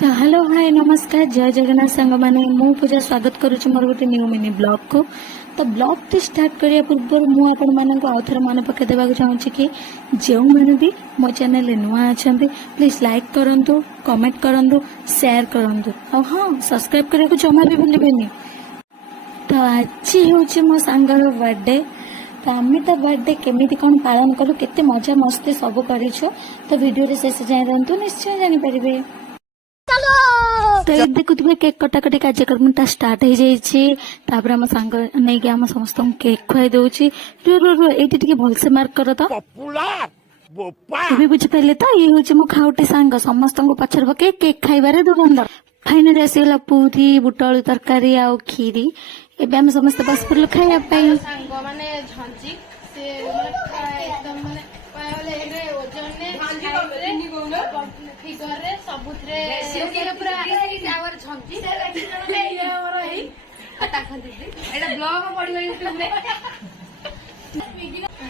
तो hello hi नमस्कार जय जगन्नाथ सांग मैंने मु पूजा स्वागत करुच्ची मोर गोटे न्यू मिनी ब्लॉग को। तो ब्लॉग टी स्टार्ट करिया पूर्व मुझे आपको आउ थे मन पकई देवाक चाहूँगी कि जो मैंने भी मो चैनल नुआ अच्छा प्लीज लाइक करूँ, कमेंट करूँ, शेयर करूँ और हाँ सब्सक्राइब करने को जमा भी भूलें। तो आज हूँ मो सांगर बर्थडे। तो आम तो बर्थडे केमी कौन पालन कलु केते मजा मस्ती सब कर। तो वीडियो शेष जाए रुँ निश्चय जानीपर। तो ये देखुए केक कटाकटी कार्यक्रम स्टार्ट हो जाइए। आम सांग नहीं आम समस्त केक खुआई दूसरी ये भलसे मार्क कर तो बुझिपारे। तो ये हूँ मो खाउटी सांग समस्त पचर पके केक खाइबार दुरंधर। फाइनाली आसीगला पूरी बुट आलू तरकारी आ खीरी। एबे हम समस्त बस पड़लु खाइबा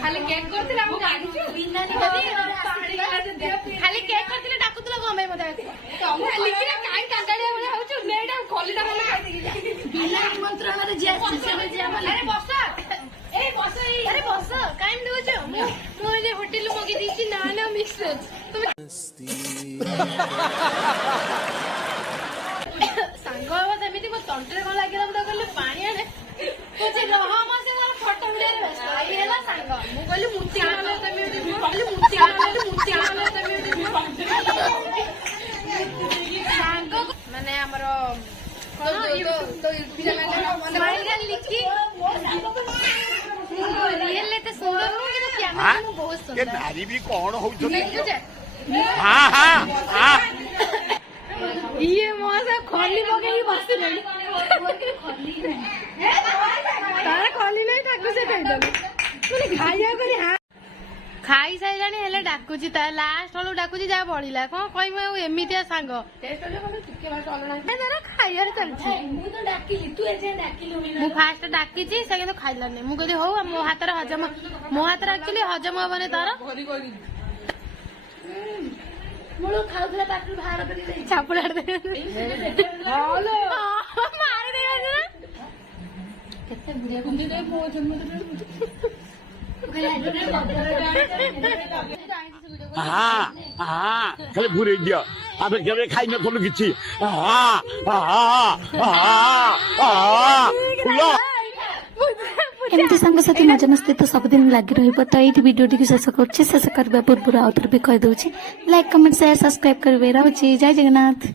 खाली केक करथिला हम जानिछु बिना नि खाली केक करथिला डाकुतला गमे मते लिखिना काई कांगाड़िया बोले होछु नेडा खोलीटा बोले खाइ दिगी बिना निमंत्रण रे जे से जे हम अरे बस अरे बस काई देउछु मो जे होटल मगे दिछि ना ना मिक्सर तुम सांग बाबा तमिति मो तंत्रे कोन लागिला बडा कहले पानी आने कुछ रह मासे फोटो वीडियो रे व्यस्त आई हैला सांग मु कहली मुती आले तमिति कहली मुती आले तमिति सांग माने हमरो तो स्माइल लिखी रियल तो सुंदर हो कि कैमरा में बहुत सुंदर ये नारी भी कौन हो हां हां हां ये मोसा खोली मगे बस नहीं तार खोली नहीं ठाकुर से कह दले माने खाइया करी हां खाई साइलानी हेले डाकुची ता लास्ट हलो डाकुची जा बळिला कोन कहि म एमितिया सांग टेस्ट हले कोन टिके बार चलना है तार खाइया रे चलछि मु तो डाकिली तू एजे डाकिलु मु फास्ट डाकिची से किंतु खाइला नहीं मु कहली हो मो हाथ रे हजम मो हाथ रे एक्चुअली हजम होबने तार मुळो खाउथला पाटू बाहर करी दे छापड़ा दे हालो मार दे ना केते बुढ़िया कुंदी दे मो जन्म हाँ हाँ खाली भूरे गया अब केबे खाइ न थलु किछि हाँ हाँ हाँ हाँ फुला एमती सांगसाथी मजा मस्ती तो सबुदिन लगी रही। तो ये वीडियो टी शेष कर शेष करने पूर्व आउ थे भी कहीदे लाइक कमेंट शेयर सब्सक्राइब करेंगे। रही जय जगन्नाथ।